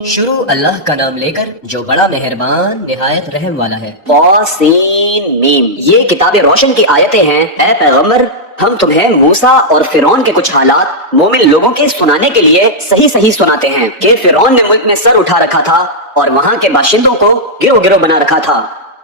शुरू अल्लाह का नाम लेकर जो बड़ा मेहरबान निहायत रहम वाला है। तौसीन मीम। ये किताबे रोशन की आयतें हैं। ए पैगंबर, हम तुम्हें मूसा और फिरौन के कुछ हालात मोमिन लोगों के सुनाने के लिए सही सही सुनाते हैं कि फिरौन ने मुल्क में सर उठा रखा था और वहाँ के बाशिंदों को गिरोह गिरोह बना रखा था।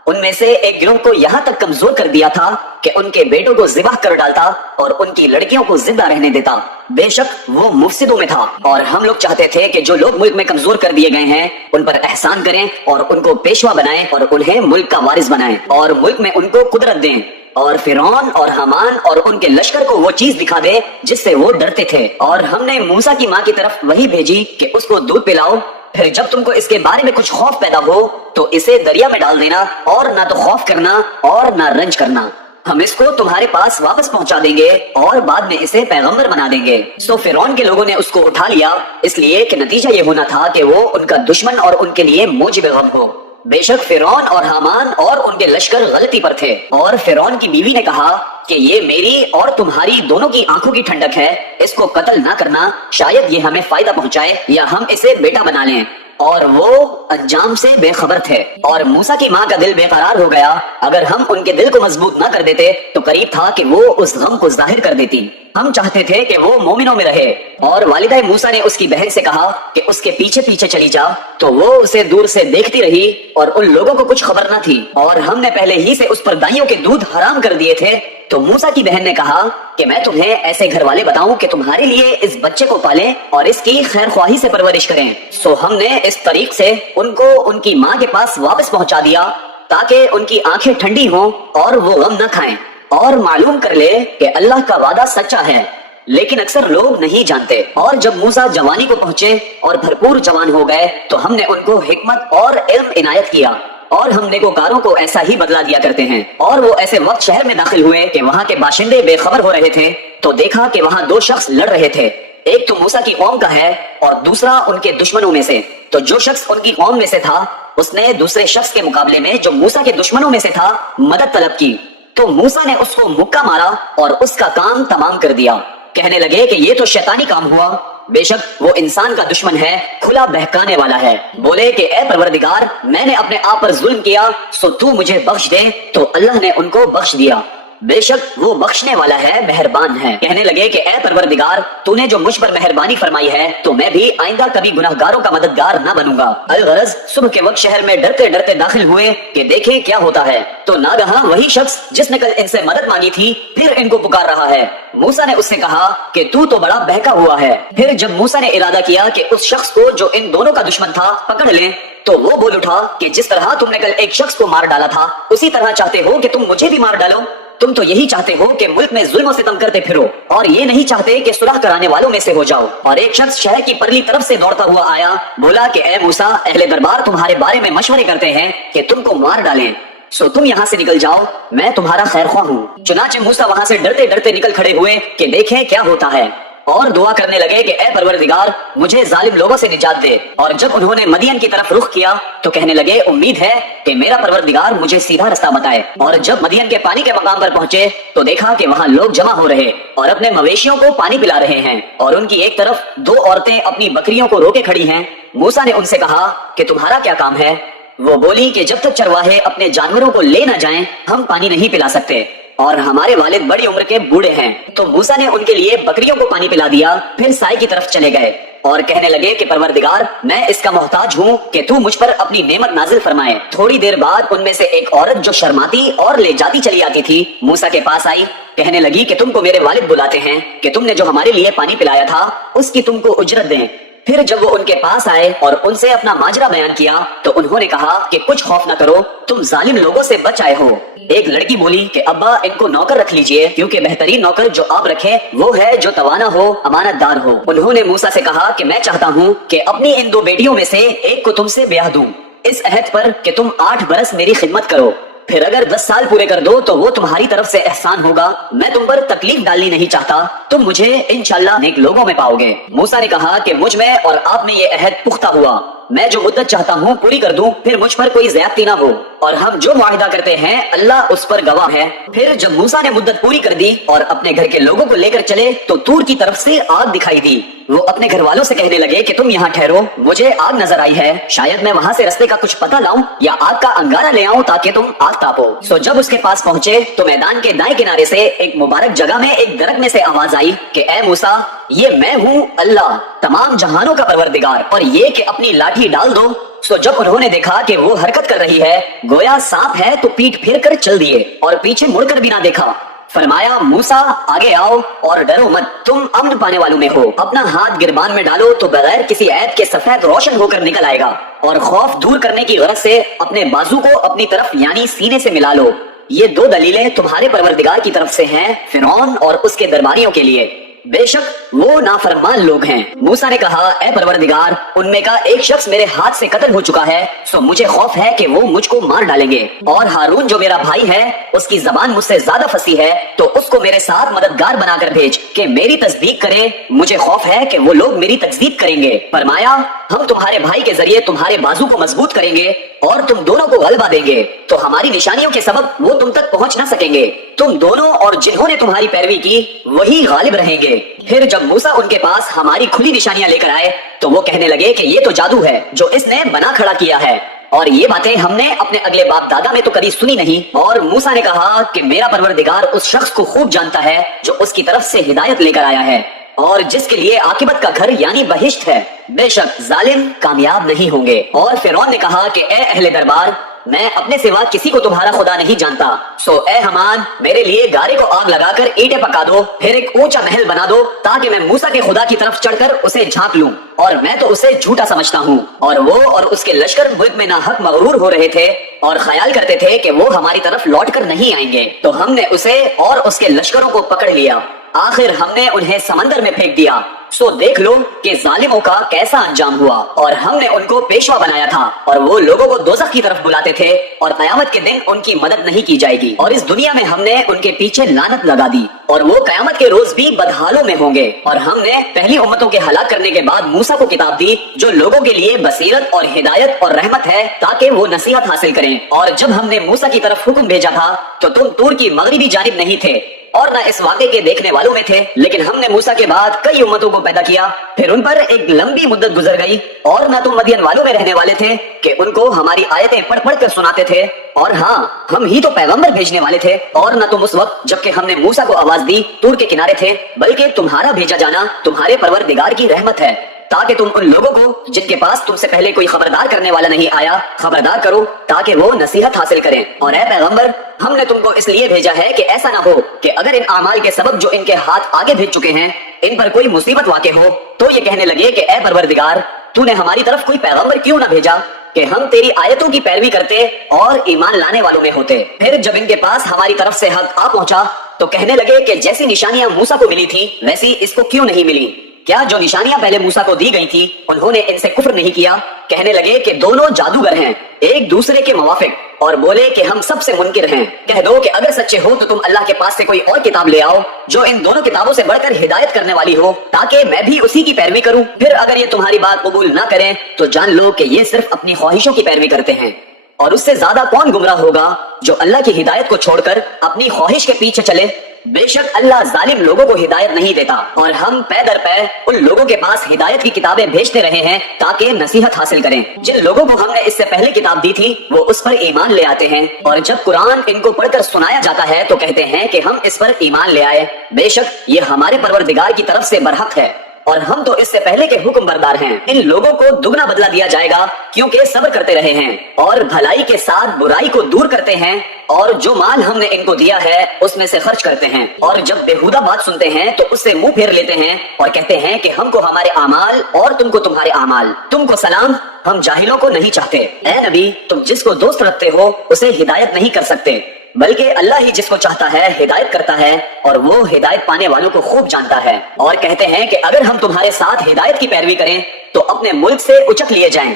उनमें से एक गिरोह को यहाँ तक कमजोर कर दिया था कि उनके बेटों को ज़िबाह कर डालता और उनकी लड़कियों को जिंदा रहने देता। बेशक वो मुफसिदों में था और हम लोग चाहते थे कि जो लोग मुल्क में कमजोर कर दिए गए हैं उन पर एहसान करें और उनको पेशवा बनाएं और उन्हें मुल्क का वारिस बनाएं और मुल्क में उनको कुदरत दें और फिरौन और हमान और उनके लश्कर को वो चीज दिखा दे जिससे वो डरते थे। और हमने मूसा की माँ की तरफ वही भेजी कि उसको दूध पिलाओ, फिर जब तुमको इसके बारे में कुछ खौफ पैदा हो तो इसे दरिया में डाल देना और ना तो खौफ करना और ना रंज करना। हम इसको तुम्हारे पास वापस पहुंचा देंगे और बाद में इसे पैगंबर बना देंगे। सो फिरौन के लोगों ने उसको उठा लिया इसलिए कि नतीजा ये होना था कि वो उनका दुश्मन और उनके लिए मोजिब गम हो। बेशक फिरौन और हामान और उनके लश्कर गलती पर थे और फिरौन की बीवी ने कहा कि ये मेरी और तुम्हारी दोनों की आंखों की ठंडक है, इसको कत्ल ना करना, शायद ये हमें फायदा पहुंचाए या हम इसे बेटा बना लें। और वो अंजाम से बेखबर थे और मूसा की माँ का दिल बेकरार हो गया। अगर हम उनके दिल को मजबूत न कर देते तो करीब था कि वो उस गम को जाहिर कर देती। हम चाहते थे कि वो मोमिनों में रहे। और वालिदा मूसा ने उसकी बहन से कहा कि उसके पीछे पीछे चली जा, तो वो उसे दूर से देखती रही और उन लोगों को कुछ खबर न थी और हमने पहले ही से उस पर दाइयों के दूध हराम कर दिए थे। तो मूसा की बहन ने कहा कि मैं तुम्हें ऐसे घर वाले बताऊं कि तुम्हारे लिए इस बच्चे को पालें और इसकी खैर ख्वाही से परवरिश करें। सो हमने इस तरीक से उनको उनकी माँ के पास वापस पहुंचा दिया ताकि उनकी आंखें ठंडी हों और वो गम न खाएं और मालूम कर ले कि अल्लाह का वादा सच्चा है। लेकिन अक्सर लोग नहीं जानते। और जब मूसा जवानी को पहुंचे और भरपूर जवान हो गए तो हमने उनको हिकमत और इल्म इनायत किया और हम नेकोकारों को ऐसा ही बदला दिया करते हैं। और वो ऐसे वक्त शहर में दाखिल हुए कि वहाँ के बाशिंदे बेखबर हो रहे थे तो देखा कि वहाँ दो शख्स लड़ रहे थे, एक तो मूसा की कौम का है और दूसरा उनके दुश्मनों में से। तो जो शख्स उनकी कौम में से था उसने दूसरे शख्स के मुकाबले में जो मूसा के दुश्मनों में से था मदद तलब की। तो मूसा ने उसको मुक्का मारा और उसका काम तमाम कर दिया। कहने लगे कि ये तो शैतानी काम हुआ, बेशक वो इंसान का दुश्मन है, खुला बहकाने वाला है। बोले कि ए परवरदिगार, मैंने अपने आप पर जुल्म किया, सो तू मुझे बख्श दे। तो अल्लाह ने उनको बख्श दिया, बेशक वो बख्शने वाला है, मेहरबान है। कहने लगे कि ए परवरदिगार, तूने जो मुझ पर मेहरबानी फरमाई है तो मैं भी आइंदा कभी गुनाहगारों का मददगार न बनूंगा। अलगरज सुबह के वक्त शहर में डरते डरते दाखिल हुए कि देखें क्या होता है। तो नागहा वही शख्स जिसने कल इनसे मदद मांगी थी फिर इनको पुकार रहा है। मूसा ने उससे कहा कि तू तो बड़ा बहका हुआ है। फिर जब मूसा ने इरादा किया कि उस शख्स को जो इन दोनों का दुश्मन था पकड़ लें तो वो बोल उठा कि जिस तरह तुमने कल एक शख्स को मार डाला था उसी तरह चाहते हो कि तुम मुझे भी मार डालो। तुम तो यही चाहते हो कि मुल्क में जुल्म सितम करते फिरो और ये नहीं चाहते कि सुलह कराने वालों में से हो जाओ। और एक शख्स शहर की परली तरफ से दौड़ता हुआ आया, बोला कि ए मूसा, अहले दरबार तुम्हारे बारे में मशवरे करते हैं कि तुमको मार डालें, सो तुम यहाँ से निकल जाओ, मैं तुम्हारा खैर ख्वाह हूँ। चुनाचे मूसा वहाँ से डरते डरते निकल खड़े हुए कि देखें क्या होता है और दुआ करने लगे कि ए परवरदिगार, मुझे जालिम लोगों से निजात दे। और जब उन्होंने मदियन की तरफ रुख किया तो कहने लगे उम्मीद है कि मेरा परवरदिगार मुझे सीधा रास्ता बताए। और जब मदियन के पानी के मकाम पर पहुंचे तो देखा कि वहाँ लोग जमा हो रहे और अपने मवेशियों को पानी पिला रहे हैं और उनकी एक तरफ दो औरतें अपनी बकरियों को रोके खड़ी हैं। मूसा ने उनसे कहा कि तुम्हारा क्या काम है? वो बोली कि जब तक चरवाहे अपने जानवरों को ले न जाएं हम पानी नहीं पिला सकते और हमारे वालिद बड़ी उम्र के बूढ़े हैं। तो मूसा ने उनके लिए बकरियों को पानी पिला दिया, फिर साई की तरफ चले गए और कहने लगे कि परवरदिगार, मैं इसका मोहताज हूँ कि तू मुझ पर अपनी नेमत नाजिल फरमाए। थोड़ी देर बाद उनमें से एक औरत जो शर्माती और ले जाती चली आती थी मूसा के पास आई, कहने लगी कि तुमको मेरे वालिद बुलाते हैं कि तुमने जो हमारे लिए पानी पिलाया था उसकी तुमको उजरत दें। फिर जब वो उनके पास आए और उनसे अपना माजरा बयान किया तो उन्होंने कहा कि कुछ खौफ न करो, तुम जालिम लोगों से बच आए हो। एक लड़की बोली कि अब्बा, इनको नौकर रख लीजिए क्योंकि बेहतरीन नौकर जो आप रखें वो है जो तवाना हो, अमानतदार हो। उन्होंने मूसा से कहा कि मैं चाहता हूँ कि अपनी इन दो बेटियों में से एक को तुमसे ब्याह दूं, इस अहद पर कि तुम 8 बरस मेरी खिदमत करो, फिर अगर 10 साल पूरे कर दो तो वो तुम्हारी तरफ से एहसान होगा। मैं तुम पर तकलीफ डालनी नहीं चाहता, तुम मुझे इंशाल्लाह नेक लोगों में पाओगे। मूसा ने कहा कि मुझ में और आप में ये अहद पुख्ता हुआ, मैं जो मुद्दत चाहता हूँ पूरी कर दूं, फिर मुझ पर कोई ज्यादती ना हो और हम जो मुआहिदा करते हैं अल्लाह उस पर गवाह है। फिर जब मूसा ने मुद्दत पूरी कर दी और अपने घर के लोगों को लेकर चले तो तूर की तरफ से आग दिखाई दी वो अपने घर वालों से कहने लगे कि तुम यहाँ ठहरो, मुझे आग नजर आई है, शायद मैं वहाँ से रास्ते का कुछ पता लाऊं या आग का अंगारा ले आऊं ताकि तुम आग तापो। सो जब उसके पास पहुँचे तो मैदान के दाएं किनारे से एक मुबारक जगह में एक दरख्त में से आवाज आई कि ए मूसा, ये मैं हूँ अल्लाह, तमाम जहानों का परवरदिगार, और ये कि अपनी लाठी डाल दो। सो जब उन्होंने देखा कि वो हरकत कर रही है, गोया सांप है, तो पीठ फेर कर चल दिए और पीछे मुड़कर भी ना देखा। फरमाया, मूसा आगे आओ और डरो मत, तुम अमन पाने वालों में हो। अपना हाथ गिरबान में डालो तो बगैर किसी ऐब के सफेद रोशन होकर निकल आएगा, और खौफ दूर करने की गरज से अपने बाजू को अपनी तरफ यानी सीने से मिला लो। ये दो दलीलें तुम्हारे परवरदिगार की तरफ से हैं फिरौन और उसके दरबारियों के लिए, बेशक वो नाफरमान लोग हैं। मूसा ने कहा, ए परवरदिगार, उनमें का एक शख्स मेरे हाथ से कत्ल हो चुका है, सो मुझे खौफ है कि वो मुझको मार डालेंगे, और हारून जो मेरा भाई है उसकी जबान मुझसे ज्यादा फंसी है, तो उसको मेरे साथ मददगार बनाकर भेज कि मेरी तस्दीक करे, मुझे खौफ है कि वो लोग मेरी तस्दीक करेंगे। फरमाया, हम तुम्हारे भाई के जरिए तुम्हारे बाजू को मजबूत करेंगे और तुम दोनों को गलबा देंगे, तो हमारी निशानियों के सबब वो तुम तक पहुंच न सकेंगे। तुम दोनों और जिन्होंने तुम्हारी पैरवी की वही गालिब रहेंगे। फिर जब मूसा उनके पास हमारी खुली निशानियां लेकर आए तो वो कहने लगे कि ये तो जादू है जो इसने बना खड़ा किया है, और ये बातें हमने अपने अगले बाप दादा में तो कभी सुनी नहीं। और मूसा ने कहा कि मेरा परवरदिगार उस शख्स को खूब जानता है जो उसकी तरफ से हिदायत लेकर आया है और जिसके लिए आकिबत का घर यानी बहिश्त है। बेशक जालिम कामयाब नहीं होंगे। और फिरौन ने कहा कि ए अहले दरबार, मैं अपने सिवा किसी को तुम्हारा खुदा नहीं जानता, सो ए हमान, मेरे लिए गारे को आग लगाकर ईंटें पका दो, फिर एक ऊंचा महल बना दो ताकि मैं मूसा के खुदा की तरफ चढ़कर उसे झांक लूं, और मैं तो उसे झूठा समझता हूँ। और वो और उसके लश्कर मुल्क में नाहक मगरूर हो रहे थे और ख्याल करते थे कि वो हमारी तरफ लौट कर नहीं आएंगे, तो हमने उसे और उसके लश्करों को पकड़ लिया, आखिर हमने उन्हें समंदर में फेंक दिया। सो देख लो कि जालिमों का कैसा अंजाम हुआ। और हमने उनको पेशवा बनाया था और वो लोगों को दोज़ख की तरफ बुलाते थे, और कयामत के दिन उनकी मदद नहीं की जाएगी, और इस दुनिया में हमने उनके पीछे लानत लगा दी, और वो कयामत के रोज भी बदहालों में होंगे। और हमने पहली उम्मतों के हलाक करने के बाद मूसा को किताब दी जो लोगों के लिए बसीरत और हिदायत और रहमत है ताकि वो नसीहत हासिल करें। और जब हमने मूसा की तरफ हुक्म भेजा था तो तुम तूर की मगरिबी जानिब नहीं थे और न इस वाक़े के देखने वालों में थे, लेकिन हमने मूसा के बाद कई उम्मतों को पैदा किया, फिर उन पर एक लंबी मुद्दत गुजर गई, और न तुम मदियन वालों में रहने वाले थे कि उनको हमारी आयतें पढ़ पढ़ कर सुनाते थे, और हाँ, हम ही तो पैगंबर भेजने वाले थे। और न तुम उस वक्त जबकि हमने मूसा को आवाज दी तूर के किनारे थे, बल्कि तुम्हारा भेजा जाना तुम्हारे परवरदिगार की रहमत है ताकि तुम उन लोगों को जिनके पास तुमसे पहले कोई खबरदार करने वाला नहीं आया खबरदार करो ताकि वो नसीहत हासिल करें। और ए पैगंबर, हमने तुमको इसलिए भेजा है कि ऐसा ना हो कि अगर इन अमाल के सबब जो इनके हाथ आगे भेज चुके हैं इन पर कोई मुसीबत वाक़े हो तो ये कहने लगे कि ए परवरदिगार, तूने हमारी तरफ कोई पैगंबर क्यों ना भेजा कि हम तेरी आयतों की पैरवी करते और ईमान लाने वालों में होते। फिर जब इनके पास हमारी तरफ से हक आ पहुंचा तो कहने लगे कि जैसी निशानियां मूसा को मिली थी वैसी इसको क्यों नहीं मिली, क्या जो निशानियां पहले मूसा को दी गई थी उन्होंने इनसे कुफ्र नहीं किया। कहने लगे कि दोनों जादूगर हैं एक दूसरे के मुवाफिक, और बोले कि हम सबसे मुनकिर हैं। कह दो कि अगर सच्चे हो तो तुम अल्लाह के पास से कोई और किताब ले आओ जो इन दोनों किताबों से बढ़कर हिदायत करने वाली हो ताकि मैं भी उसी की पैरवी करूं। फिर अगर ये तुम्हारी बात कबूल ना करें तो जान लो कि ये सिर्फ अपनी ख्वाहिशों की पैरवी करते हैं, और उससे ज्यादा कौन गुमराह होगा जो अल्लाह की हिदायत को छोड़कर अपनी ख्वाहिश के पीछे चले। बेशक अल्लाह जालिम लोगों को हिदायत नहीं देता, और हम पै दर पै उन लोगों के पास हिदायत की किताबें भेजते रहे हैं ताकि नसीहत हासिल करें। जिन लोगों को हमने इससे पहले किताब दी थी वो उस पर ईमान ले आते हैं, और जब कुरान इनको पढ़कर सुनाया जाता है तो कहते हैं कि हम इस पर ईमान ले आए। बेशक ये हमारे परवरदिगार की तरफ से बरहक है, और हम तो इससे पहले के हुक्म बरदार हैं। इन लोगों को दुगना बदला दिया जाएगा क्योंकि सब्र करते रहे हैं और भलाई के साथ बुराई को दूर करते हैं, और जो माल हमने इनको दिया है उसमें से खर्च करते हैं, और जब बेहुदा बात सुनते हैं तो उससे मुंह फेर लेते हैं और कहते हैं कि हमको हमारे आमाल और तुमको तुम्हारे आमाल। तुमको सलाम, हम जाहिलों को नहीं चाहते। ए नबी, तुम जिसको दोस्त रखते हो उसे हिदायत नहीं कर सकते, बल्कि अल्लाह ही जिसको चाहता है हिदायत करता है, और वो हिदायत पाने वालों को खूब जानता है। और कहते हैं कि अगर हम तुम्हारे साथ हिदायत की पैरवी करें तो अपने मुल्क से उचक लिए जाएं।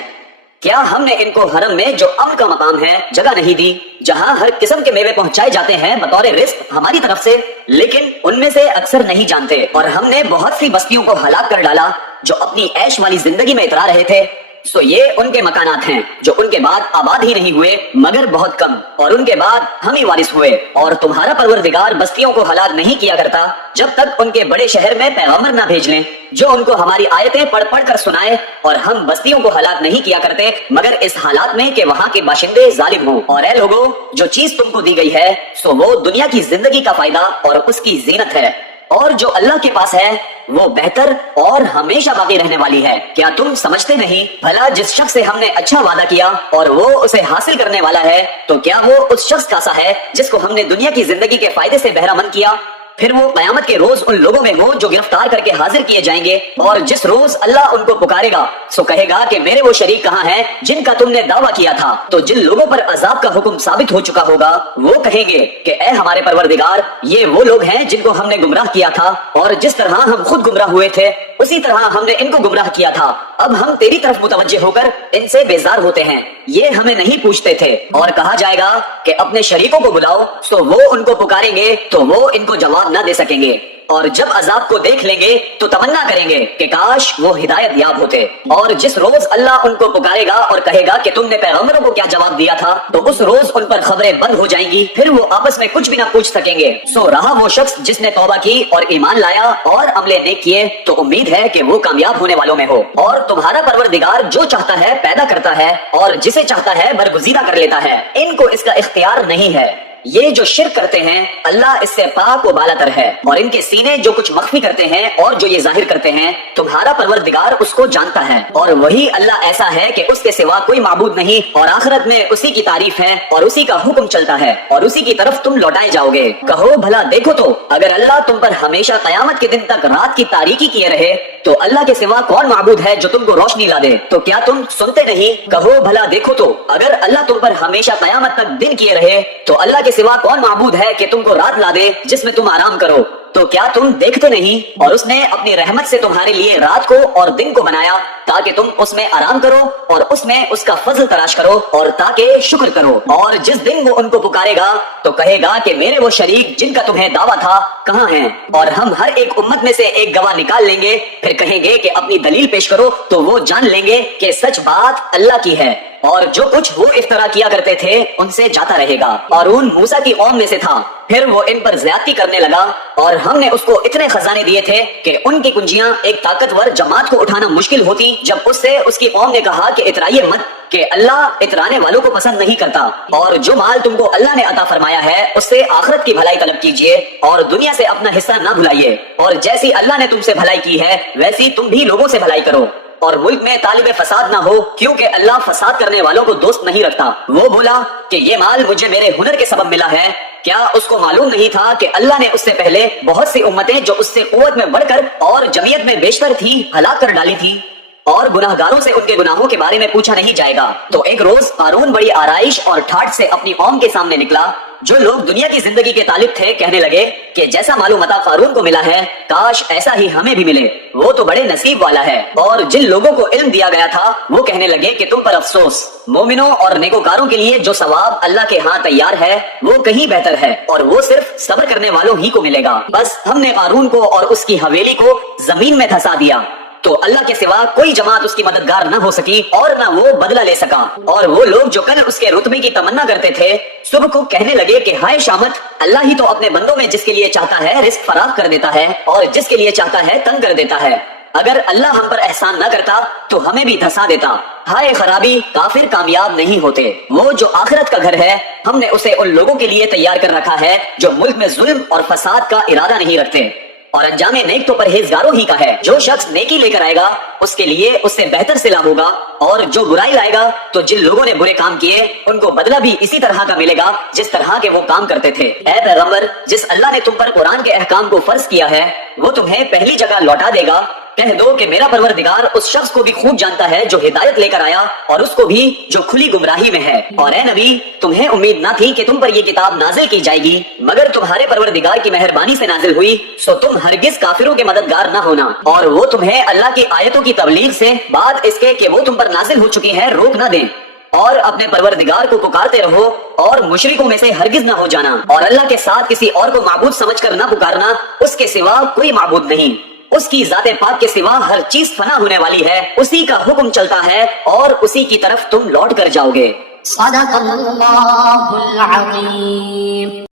क्या हमने इनको हरम में जो अमन का मकाम है जगह नहीं दी जहां हर किस्म के मेवे पहुंचाए जाते हैं बतौर रिस्क हमारी तरफ से, लेकिन उनमें से अक्सर नहीं जानते। और हमने बहुत सी बस्तियों को हलाक कर डाला जो अपनी ऐश वाली जिंदगी में इतरा रहे थे। सो ये उनके मकानात हैं जो उनके बाद आबाद ही नहीं हुए मगर बहुत कम, और उनके बाद हम ही वारिस हुए। और तुम्हारा परवरदिगार बस्तियों को हलाक नहीं किया करता जब तक उनके बड़े शहर में पैगंबर ना भेज लें जो उनको हमारी आयतें पढ़ पढ़ कर सुनाए, और हम बस्तियों को हलाक नहीं किया करते मगर इस हालात में कि वहाँ के बाशिंदे जालिम हों। और ऐ लोगों, जो चीज तुमको दी गई है सो वो दुनिया की जिंदगी का फायदा और उसकी जीनत है, और जो अल्लाह के पास है वो बेहतर और हमेशा बाकी रहने वाली है। क्या तुम समझते नहीं? भला जिस शख्स से हमने अच्छा वादा किया और वो उसे हासिल करने वाला है, तो क्या वो उस शख्स का सा है जिसको हमने दुनिया की जिंदगी के फायदे से बहरामंद किया? फिर वो कयामत के रोज उन लोगों में हो जो गिरफ्तार करके हाजिर किए जाएंगे, और जिस रोज अल्लाह उनको पुकारेगा सो कहेगा कि मेरे वो शरीक कहाँ हैं जिनका तुमने दावा किया था। तो जिन लोगों पर अजाब का हुक्म साबित हो चुका होगा वो कहेंगे कि ऐ हमारे परवरदिगार, ये वो लोग हैं जिनको हमने गुमराह किया था, और जिस तरह हम खुद गुमराह हुए थे उसी तरह हमने इनको गुमराह किया था। अब हम तेरी तरफ मुतवज्जे होकर इनसे बेजार होते हैं, ये हमें नहीं पूछते थे। और कहा जाएगा कि अपने शरीकों को बुलाओ, तो वो उनको पुकारेंगे तो वो इनको जवाब न दे सकेंगे, और जब अजाब को देख लेंगे तो तमन्ना करेंगे कि काश वो हिदायत याब होते। और जिस रोज अल्लाह उनको पुकारेगा और कहेगा कि तुमने पैगंबरों को क्या जवाब दिया था, तो उस रोज उन पर खबरें बंद हो जाएंगी, फिर वो आपस में कुछ भी ना पूछ सकेंगे। सो रहा वो शख्स जिसने तौबा की और ईमान लाया और अमले नेक किए, तो उम्मीद है कि वो कामयाब होने वालों में हो। और तुम्हारा परवरदिगार जो चाहता है पैदा करता है और जिसे चाहता है बरगुजीदा कर लेता है, इनको इसका इख्तियार नहीं है। ये जो शिर्क करते हैं अल्लाह इससे पाक व बालातर है, और इनके सीने जो कुछ मख्फी करते हैं और जो ये जाहिर करते हैं तुम्हारा परवरदिगार उसको जानता है। और वही अल्लाह ऐसा है कि उसके सिवा कोई माबूद नहीं, और आखिरत में उसी की तारीफ है और उसी का हुक्म चलता है और उसी की तरफ तुम लौटाए जाओगे। कहो भला देखो तो, अगर अल्लाह तुम पर हमेशा कयामत के दिन तक रात की तारीकी किए रहे तो अल्लाह के सिवा कौन माबूद है जो तुमको रोशनी ला दे? तो क्या तुम सुनते नहीं? कहो भला देखो तो, अगर अल्लाह तुम पर हमेशा कयामत तक दिन किए रहे तो अल्लाह के सिवा कौन माबूद है कि तुमको रात ला दे जिसमें तुम आराम करो? तो क्या तुम देखते नहीं? और उसने अपनी रहमत से तुम्हारे लिए रात को और दिन को बनाया ताकि तुम उसमें आराम करो और उसमें उसका फजल तलाश करो और ताकि शुक्र करो। और जिस दिन वो उनको पुकारेगा तो कहेगा कि मेरे वो शरीक जिनका तुम्हें दावा था कहाँ हैं? और हम हर एक उम्मत में से एक गवाह निकाल लेंगे, फिर कहेंगे कि अपनी दलील पेश करो, तो वो जान लेंगे कि सच बात अल्लाह की है, और जो कुछ वो इफ्तरा किया करते थे उनसे जाता रहेगा। हारून मूसा की कौम में से था, फिर वो इन पर ज्यादती करने लगा, और हमने उसको इतने खजाने दिए थे कि उनकी कुंजियां एक ताकतवर जमात को उठाना मुश्किल होती। जब उससे उसकी कौम ने कहा कि इतराइए मत, कि अल्लाह इतराने वालों को पसंद नहीं करता, और जो माल तुमको अल्लाह ने अता फरमाया है उससे आखिरत की भलाई तलब कीजिए और दुनिया से अपना हिस्सा ना भुलाइए, और जैसी अल्लाह ने तुमसे भलाई की है वैसी तुम भी लोगों से भलाई करो, और मुल्क में तालिब फसाद ना हो, क्योंकि अल्लाह फसाद करने वालों को दोस्त नहीं रखता। वो बोला कि ये माल मुझे मेरे हुनर के सबब मिला है। क्या उसको मालूम नहीं था कि अल्लाह ने उससे पहले बहुत सी उम्मतें जो उससे कुव्वत में बढ़कर और जमीयत में बेशतर थी हलाक कर डाली थी, और गुनाहगारों से उनके गुनाहों के बारे में पूछा नहीं जाएगा। तो एक रोज हारून बड़ी आराइश और ठाठ से अपनी कौम के सामने निकला। जो लोग दुनिया की जिंदगी के तालिब थे कहने लगे कि जैसा मालूम अता कारून को मिला है काश ऐसा ही हमें भी मिले, वो तो बड़े नसीब वाला है। और जिन लोगों को इल्म दिया गया था वो कहने लगे कि तुम पर अफसोस, मोमिनों और नेकोकारों के लिए जो सवाब अल्लाह के हाथ तैयार है वो कहीं बेहतर है, और वो सिर्फ सब्र करने वालों ही को मिलेगा। बस हमने कारून को और उसकी हवेली को जमीन में धंसा दिया, तो अल्लाह के सिवा कोई जमात उसकी मददगार न हो सकी और न वो बदला ले सका। और वो लोग जो कल उसके रुतबे की तमन्ना करते थे सुबह को कहने लगे कि हाय शामत, अल्लाह ही तो अपने बंदों में जिसके लिए चाहता है रिस्क फराग कर देता है और जिसके लिए चाहता है तंग कर देता है। अगर अल्लाह हम पर एहसान न करता तो हमें भी धंसा देता। हाय खराबी, काफिर कामयाब नहीं होते। वो जो आखिरत का घर है हमने उसे उन लोगों के लिए तैयार कर रखा है जो मुल्क में जुल्म और फसाद का इरादा नहीं रखते, और अंजामे नेक तो परहेजगारों ही का है। जो शख्स नेकी लेकर आएगा उसके लिए उससे बेहतर सिला होगा, और जो बुराई लाएगा तो जिन लोगों ने बुरे काम किए उनको बदला भी इसी तरह का मिलेगा जिस तरह के वो काम करते थे। ऐ पैगंबर, जिस अल्लाह ने तुम पर कुरान के अहकाम को फर्ज किया है वो तुम्हें पहली जगह लौटा देगा। कह दो कि मेरा परवरदिगार उस शख्स को भी खूब जानता है जो हिदायत लेकर आया और उसको भी जो खुली गुमराही में है। और ऐ नबी, तुम्हें उम्मीद ना थी कि तुम पर यह किताब नाजिल की जाएगी, मगर तुम्हारे परवरदिगार की मेहरबानी से नाजिल हुई, सो तुम हरगिज काफिरों के मददगार ना होना, और वो तुम्हें अल्लाह की आयतों की तबलीग से बाद इसके कि वो तुम पर नाजिल हो चुकी है रोक ना दें। और अपने परवरदिगार को पुकारते रहो और मुशरिकों में से हरगिज ना हो जाना, और अल्लाह के साथ किसी और को माबूद समझकर ना पुकारना, उसके सिवा कोई माबूद नहीं। उसकी ज़ाते पाक के सिवा हर चीज फना होने वाली है, उसी का हुक्म चलता है और उसी की तरफ तुम लौट कर जाओगे। صدق اللہ العظیم۔